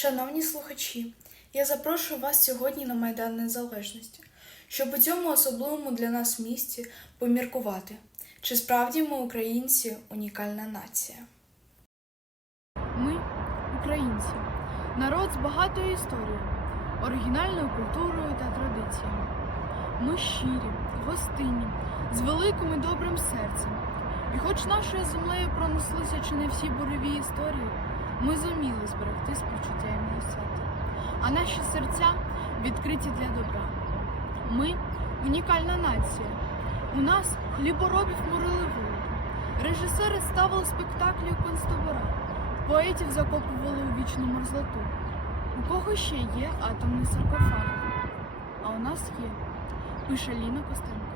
Шановні слухачі, я запрошую вас сьогодні на Майдан Незалежності, щоб у цьому особливому для нас місті поміркувати, чи справді ми українці унікальна нація. Ми українці, народ з багатою історією, оригінальною культурою та традиціями. Ми щирі, гостинні, з великим і добрим серцем. І хоч нашою землею пронеслися чи не всі буреві історії, ми зуміли зберегти співчуття наші серця відкриті для добра. Ми унікальна нація. У нас хліборобів морили голод. Режисери ставили спектаклі у концтаборах. Поетів закопували у вічну мерзлоту. У кого ще є атомний саркофаг? А у нас є, пише Ліна Костенко.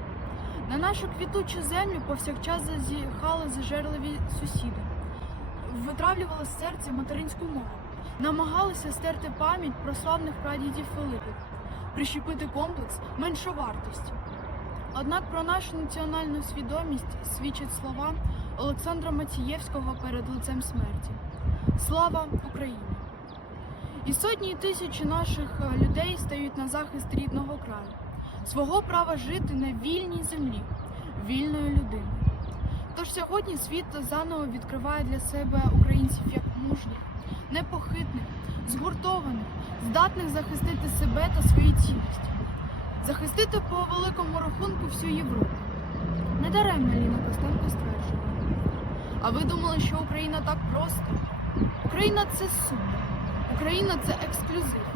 На нашу квітучу землю повсякчас зазіхали зажерливі сусіди, витравлювали з серця материнську мову, намагалися стерти пам'ять про славних прадідів великих, прищепити комплекс меншовартості. Однак про нашу національну свідомість свідчать слова Олександра Мацієвського перед лицем смерті. Слава Україні! І сотні і тисячі наших е, людей стають на захист рідного краю, свого права жити на вільній землі, вільною людиною. Тож сьогодні світ заново відкриває для себе українців як мужніх, непохитних, згуртованих, здатних захистити себе та свої цінності, захистити по великому рахунку всю Європу. Недаремно Ліна Костенко стверджувала. А ви думали, що Україна так просто? Україна це супер. Україна це ексклюзив.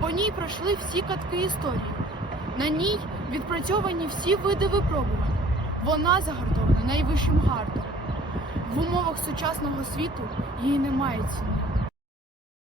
По ній пройшли всі катки історії. На ній відпрацьовані всі види випробувань. Вона загартована найвищим гардом. В умовах сучасного світу їй немає ціни.